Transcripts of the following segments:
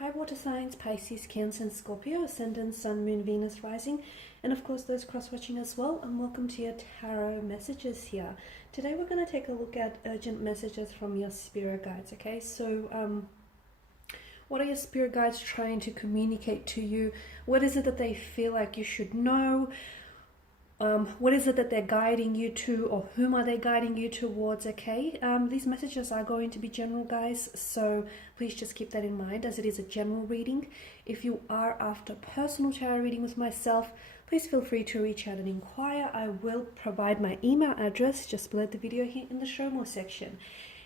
Hi water signs, Pisces, Cancer and Scorpio, Ascendant, Sun, Moon, Venus, Rising, and of course those cross-watching as well, and welcome to your tarot messages here. Today we're going to take a look at urgent messages from your spirit guides, okay? So what are your spirit guides trying to communicate to you? What is it that they feel like you should know? What is it that they're guiding you to, or whom are they guiding you towards, okay? These messages are going to be general, guys, so please just keep that in mind as it is a general reading. If you are after personal tarot reading with myself, please feel free to reach out and inquire. I will provide my email address just below the video here in the show more section.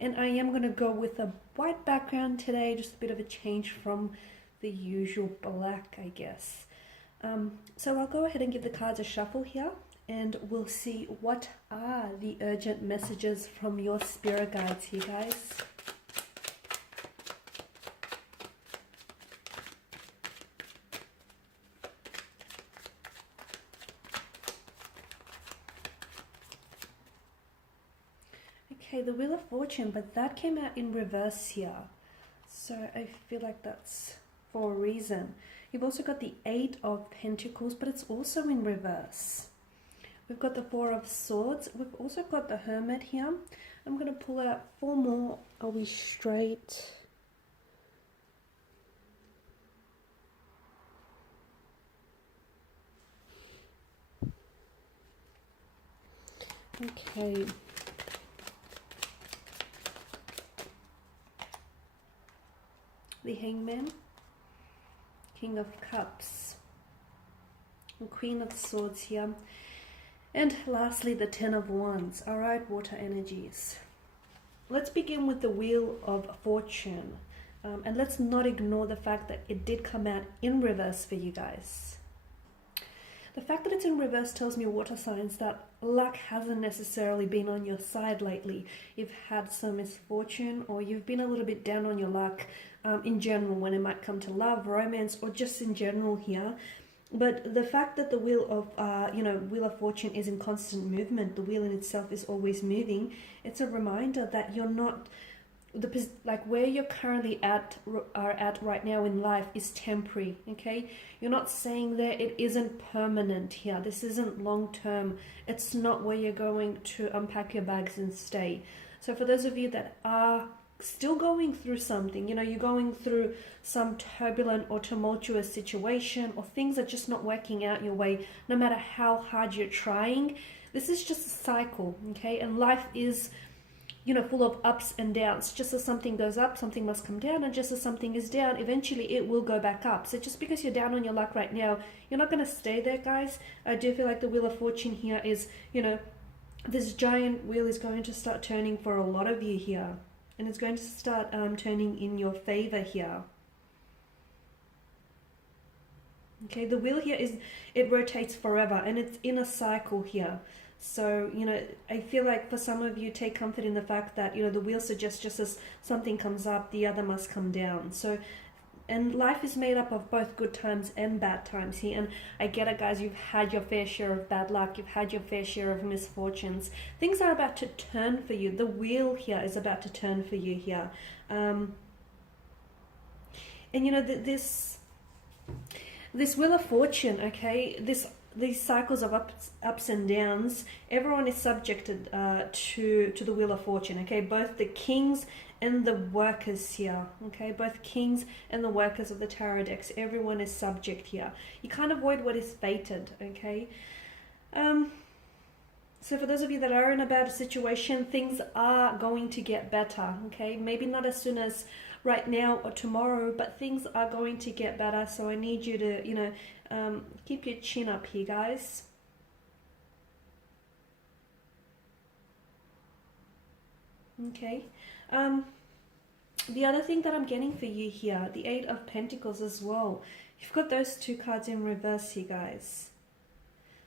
And I am going to go with a white background today, just a bit of a change from the usual black, I guess. So I'll go ahead and give the cards a shuffle here, and we'll see what are the urgent messages from your spirit guides here, guys. Okay, the Wheel of Fortune, but that came out in reverse here. So I feel like that's for a reason. You've also got the Eight of Pentacles, but it's also in reverse. We've got the Four of Swords. We've also got the Hermit here. I'm going to pull out four more. Are we straight? Okay. The Hangman, King of Cups, and Queen of Swords here, and lastly the Ten of Wands. All right, water energies. Let's begin with the Wheel of Fortune, and let's not ignore the fact that it did come out in reverse for you guys. The fact that it's in reverse tells me, water signs, that luck hasn't necessarily been on your side lately. You've had some misfortune, or you've been a little bit down on your luck in general when it might come to love, romance, or just in general here. But the fact that the Wheel of Wheel of Fortune is in constant movement, the wheel in itself is always moving. It's a reminder that you're not like where you're currently at right now in life is temporary, okay? You're not saying that it isn't permanent here. This isn't long term. It's not where you're going to unpack your bags and stay. So for those of you that are still going through something, you know, you're going through some turbulent or tumultuous situation, or things are just not working out your way, no matter how hard you're trying, this is just a cycle, okay? And life is, you know, full of ups and downs. Just as something goes up, something must come down, and just as something is down, eventually it will go back up. So just because you're down on your luck right now, you're not going to stay there, guys. I do feel like the Wheel of Fortune here is, you know, this giant wheel is going to start turning for a lot of you here, and it's going to start turning in your favor here. Okay, the wheel here is, it rotates forever, and it's in a cycle here. So, you know, I feel like for some of you, take comfort in the fact that, you know, the wheel suggests just as something comes up, the other must come down. So, and life is made up of both good times and bad times here. And I get it, guys, you've had your fair share of bad luck. You've had your fair share of misfortunes. Things are about to turn for you. The wheel here is about to turn for you here. And, you know, this Wheel of Fortune, okay, these cycles of ups and downs, everyone is subjected to the Wheel of Fortune, okay? Both the kings and the workers here, okay? Both kings and the workers of the tarot decks, everyone is subject here. You can't avoid what is fated, okay? So for those of you that are in a bad situation, things are going to get better, okay? Maybe not as soon as right now or tomorrow, but things are going to get better. So I need you to, you know, keep your chin up here, guys. Okay. The other thing that I'm getting for you here, the Eight of Pentacles as well. You've got those two cards in reverse here, guys.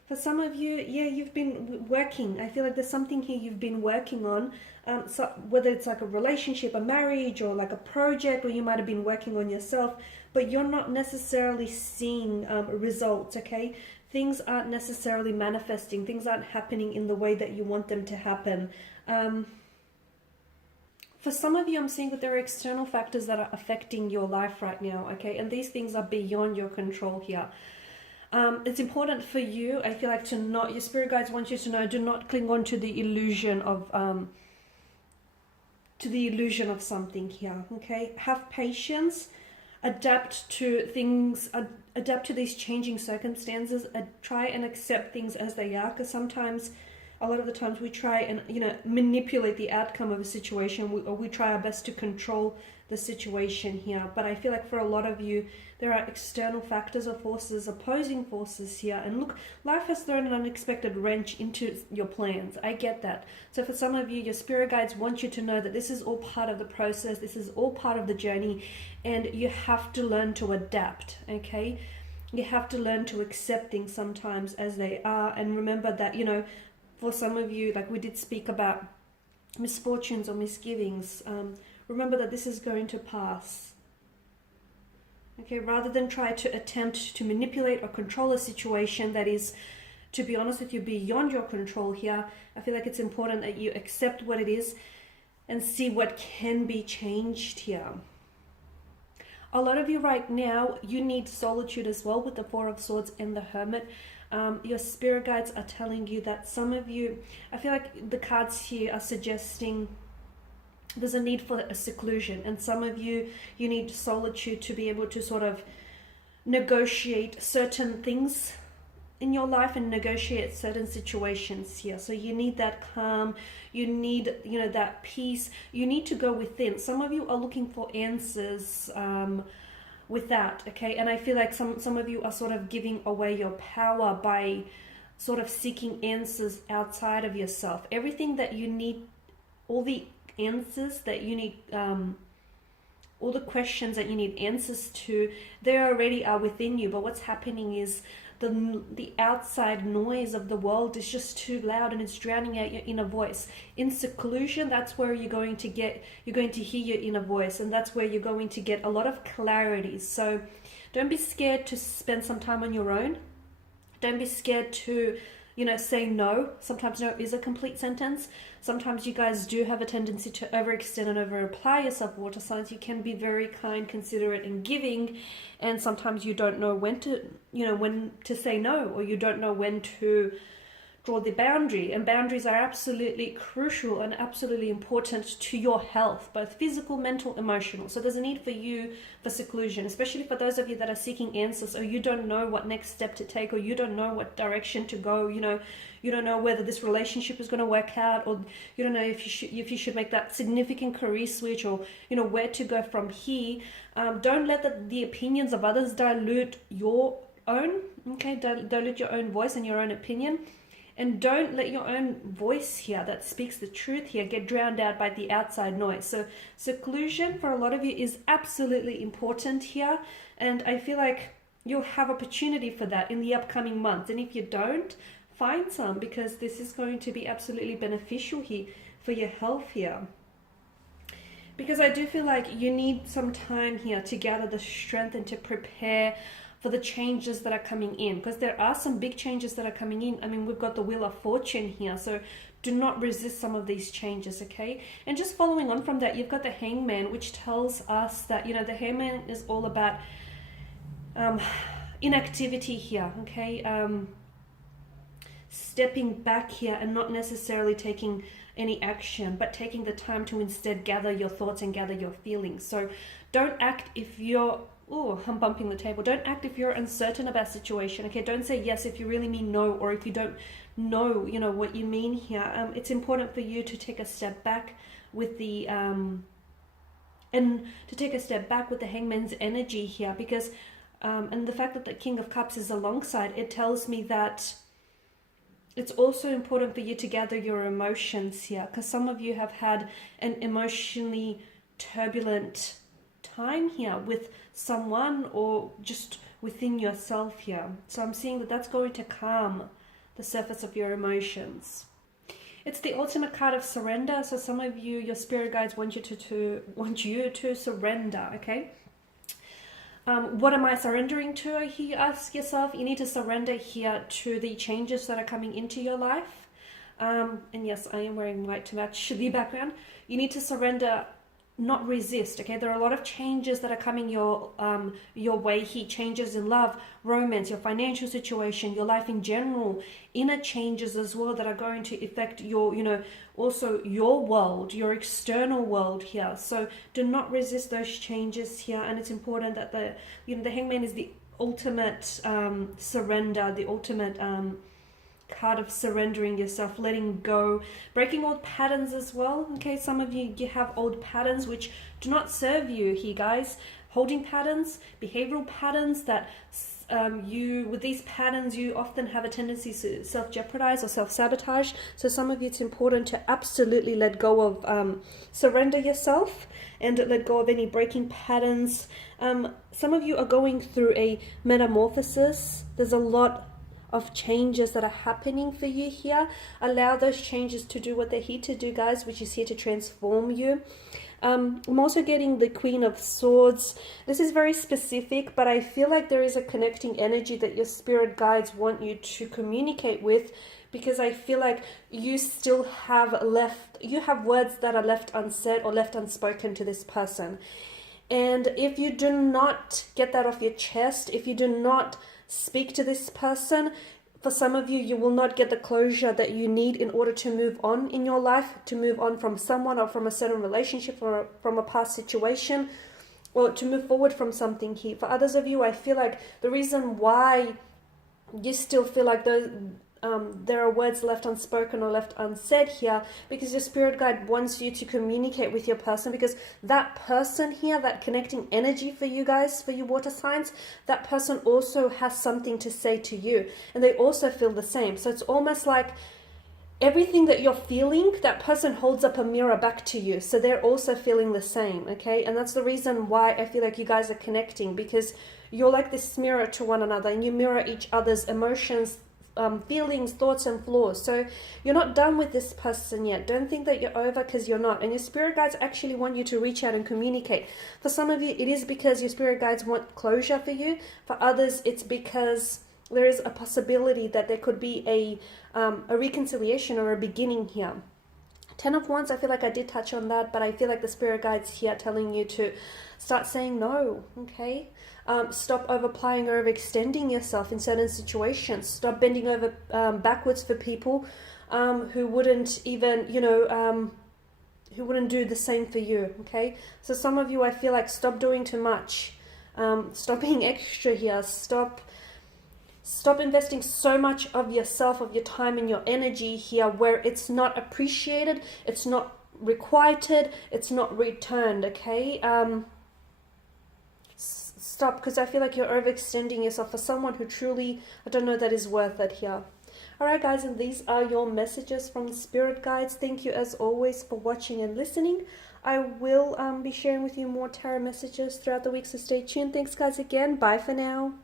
For some of you, yeah, you've been working. I feel like there's something here you've been working on. So whether it's like a relationship, a marriage, or like a project, or you might have been working on yourself, but you're not necessarily seeing results, okay? Things aren't necessarily manifesting. Things aren't happening in the way that you want them to happen. for some of you, I'm seeing that there are external factors that are affecting your life right now, okay? And these things are beyond your control here. It's important for you, I feel like, to not, your spirit guides want you to know, do not cling on to the illusion of something here, okay? Have patience, adapt to things, adapt to these changing circumstances, try and accept things as they are, because sometimes, a lot of the times, we try and, you know, manipulate the outcome of a situation, or we try our best to control the situation here. But I feel like for a lot of you, there are external factors or forces, opposing forces here. And look, life has thrown an unexpected wrench into your plans. I get that. So for some of you, your spirit guides want you to know that this is all part of the process. This is all part of the journey. And you have to learn to adapt, okay? You have to learn to accept things sometimes as they are. And remember that, you know, for some of you, like we did speak about misfortunes or misgivings, remember that this is going to pass. Okay, rather than try to attempt to manipulate or control a situation that is, to be honest with you, beyond your control here, I feel like it's important that you accept what it is and see what can be changed here. A lot of you right now, you need solitude as well with the Four of Swords and the Hermit. Your spirit guides are telling you that some of you, I feel like the cards here are suggesting there's a need for a seclusion, and some of you, you need solitude to be able to sort of negotiate certain things in your life and negotiate certain situations here. So you need that calm, you need, you know, that peace, you need to go within. Some of you are looking for answers with that, okay? And I feel like some of you are sort of giving away your power by sort of seeking answers outside of yourself. Everything that you need, all the answers that you need, all the questions that you need answers to, they already are within you. But what's happening is the outside noise of the world is just too loud and it's drowning out your inner voice. In seclusion, that's where you're going to hear your inner voice, and that's where you're going to get a lot of clarity. So don't be scared to spend some time on your own. Don't be scared to, you know, say no. Sometimes no is a complete sentence. Sometimes you guys do have a tendency to overextend and over-apply yourself, water signs. You can be very kind, considerate, and giving, and sometimes you don't know when to, you know, when to say no, or you don't know when to draw the boundary. And boundaries are absolutely crucial and absolutely important to your health, both physical, mental, emotional. So there's a need for you for seclusion, especially for those of you that are seeking answers, or you don't know what next step to take, or you don't know what direction to go. You know, you don't know whether this relationship is going to work out, or you don't know if you should make that significant career switch, or, you know, where to go from here. Don't let the opinions of others dilute your own, okay? Dilute your own voice and your own opinion. And don't let your own voice here that speaks the truth here get drowned out by the outside noise. So seclusion for a lot of you is absolutely important here. And I feel like you'll have opportunity for that in the upcoming months. And if you don't, find some, because this is going to be absolutely beneficial here for your health here. Because I do feel like you need some time here to gather the strength and to prepare for the changes that are coming in, because there are some big changes that are coming in. I mean, we've got the Wheel of Fortune here, so do not resist some of these changes, okay? And just following on from that, you've got the Hangman, which tells us that, you know, the Hangman is all about inactivity here, okay? Stepping back here and not necessarily taking any action, but taking the time to instead gather your thoughts and gather your feelings. So don't act if you're, oh, I'm bumping the table. Don't act if you're uncertain about a situation, okay? Don't say yes if you really mean no, or if you don't know, you know, what you mean here. It's important for you to take a step back with the, and to take a step back with the Hangman's energy here, because, and the fact that the King of Cups is alongside, it tells me that it's also important for you to gather your emotions here, because some of you have had an emotionally turbulent time here with someone or just within yourself here. So I'm seeing that that's going to calm the surface of your emotions. It's the ultimate card of surrender. So some of you, your spirit guides want you to surrender, okay? What am I surrendering to? You ask yourself. You need to surrender here to the changes that are coming into your life. And yes, I am wearing white to match the background. You need to surrender not resist. Okay, there are a lot of changes that are coming your way here. Changes in love, romance, your financial situation, your life in general, inner changes as well that are going to affect your, also your world, your external world here. So do not resist those changes here. And it's important that the Hangman is the ultimate surrender, the ultimate card of surrendering yourself, letting go, breaking old patterns as well. Okay, some of you have old patterns which do not serve you here, guys. Holding patterns, behavioral patterns that with these patterns you often have a tendency to self-jeopardize or self-sabotage. So some of you, it's important to absolutely let go of surrender yourself and let go of any breaking patterns. Some of you are going through a metamorphosis. There's a lot of changes that are happening for you here. Allow those changes to do what they're here to do, guys, which is here to transform you. I'm also getting the Queen of Swords. This is very specific, but I feel like there is a connecting energy that your spirit guides want you to communicate with, because I feel like you still have words that are left unsaid or left unspoken to this person. And if you do not get that off your chest, if you do not speak to this person, for some of you, you will not get the closure that you need in order to move on in your life, to move on from someone or from a certain relationship or from a past situation, or to move forward from something here. For others of you, I feel like the reason why you still feel like there are words left unspoken or left unsaid here, because your spirit guide wants you to communicate with your person, because that person here, that connecting energy for you guys, for you water signs, that person also has something to say to you, and they also feel the same. So it's almost like everything that you're feeling, that person holds up a mirror back to you, so they're also feeling the same. Okay, and that's the reason why I feel like you guys are connecting, because you're like this mirror to one another, and you mirror each other's emotions, feelings, thoughts, and flaws. So you're not done with this person yet. Don't think that you're over, because you're not. And your spirit guides actually want you to reach out and communicate. For some of you, it is because your spirit guides want closure for you. For others, it's because there is a possibility that there could be a reconciliation or a beginning here. 10 of Wands, I feel like I did touch on that, but I feel like the spirit guides here telling you to start saying no. Okay, stop overplaying or overextending yourself in certain situations. Stop bending over backwards for people who wouldn't even, who wouldn't do the same for you. Okay, so some of you, I feel like, stop doing too much. Stop being extra here. Stop investing so much of yourself, of your time and your energy here where it's not appreciated, it's not requited, it's not returned. Okay, stop, because I feel like you're overextending yourself for someone who truly, I don't know, that is worth it here. Alright guys, and these are your messages from the spirit guides. Thank you as always for watching and listening. I will be sharing with you more tarot messages throughout the week, so stay tuned. Thanks guys again. Bye for now.